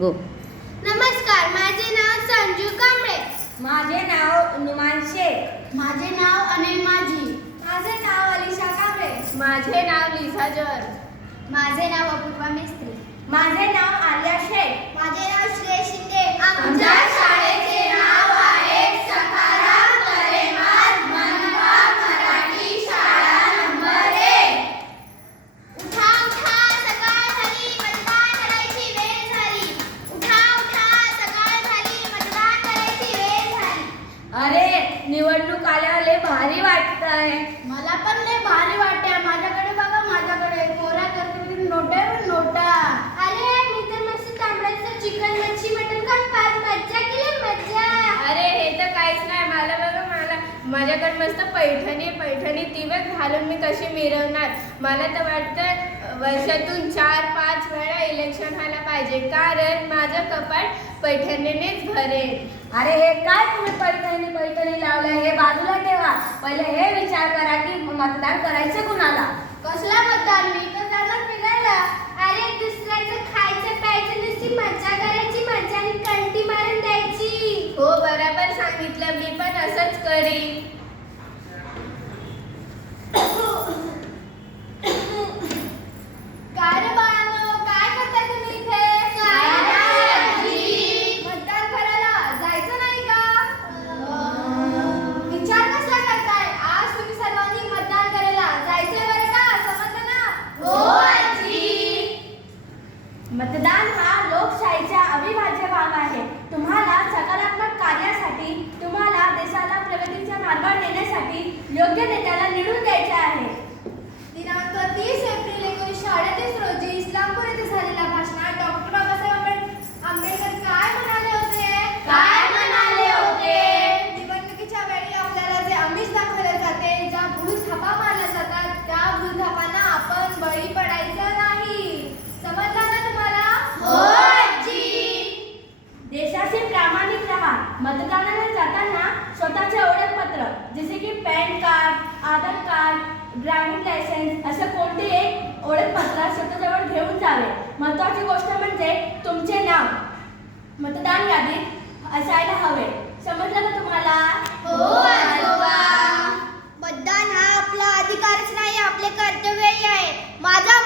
गो. नमस्कार, माझे नाव संजू कांबळे. माझे नाव नुमान शेख. माझे नाव अनिल माझी. माझे नाव अलिशा कांबळे. माझे नाव लिझा जॉर्ज. माझे नाव अपूर्वा मिस्त्री. माझे नाव आलिया शेख. माझे नाव श्रेय शिंदे. आमच्या शाळेचे नाव आहे सखाराम कलेमार मनपा मराठी शाळा नंबर 1. उठा उठा, सकाळ झाली, मतदान करायची वेळ झाली. उठा उठा, सकाळ झाली, मतदान करायची वेळ झाली. अरे निवडणूक आल्यावर भारी वाटतंय. मला पण लय भारी वाटते. माझ्याकडे बघा, माझ्याकडे कोरा करते नोटावर नोटा. अरे मी तर मस्त तांबड्याचं चिकन मच्छी मटण खाऊन फार मज्जा केली, मज्जा. अरे हे तर काहीच नाही. मला बघा, माझ्याकडे मस्त पैठणी ती बघ घालून मी कशी मिरवणार. मला तर वाटतं वर्षातून 4-5 वेळा इलेक्शन व्हायला पाहिजे, कारण माझं कपाट पैठणीनेच भरेल. अरे हे काय तुम्ही पैठणी लावलंय, हे बाजूला ठेवा. पहिले हे विचार करा की मतदान करायचं कुणाला. कसला मतदान? मी तर जाणार फिरायला. अरे दुसऱ्याचं खायचं प्यायचं नुसती मज्जा करायची, मज्जा आणि कंटी मारून द्यायची. हो, बरोबर सांगितलं. मी पण असंच करीन. काय रे बाळांनो, काय करताय तुम्ही इथे? काय नाही, आजी. मतदान करायला जायचं नाही का? विचार कसला करताय? आज तुम्ही सर्वांनी मतदान करायला जायचंय बरं का? समजलं ना? हो, आजी. मतदान हा लोकशाहीचा अविभाज्य भाग आहे. तुम्हाला सकारात्मक कार्यासाठी, तुम्हाला देशाला प्रगतीच्या मार्गावर नेण्यासाठी योग्य नेत्याला निवडून द्यायचे आहे. दिनांक 30 एप्रिल 1938 रोजी इस्लामपूर येथे झालेल्या भाषणात डॉक्टर बाबासाहेब आंबेडकर काय म्हणाले होते? काय म्हणाले होते? निवडणुकीच्या वेळी आपल्याला जे आमिष दाखवले जाते, ज्या भूलथापा मारल्या जातात, त्या भूलथापांना आपण बळी पडायचं नाही. समजलं ना तुम्हाला? हो, आजी. देशाशी प्रामाणिक राहा. मतदानाला जाताना स्वतःचे ओळखपत्र जसे की पॅन कार्ड, आधार कार्ड, ड्रायव्हिंग लायसन्स असं कोणते एक ओळखपत्र स्वतःजवळ घेऊन जावे. महत्त्वाची गोष्ट म्हणजे तुमचे नाव मतदान यादीत असायला हवे. समजलं का तुम्हाला? हो, आजोबा. मतदान हा आपला अधिकारच नाही, आपले कर्तव्यही आहे. माझा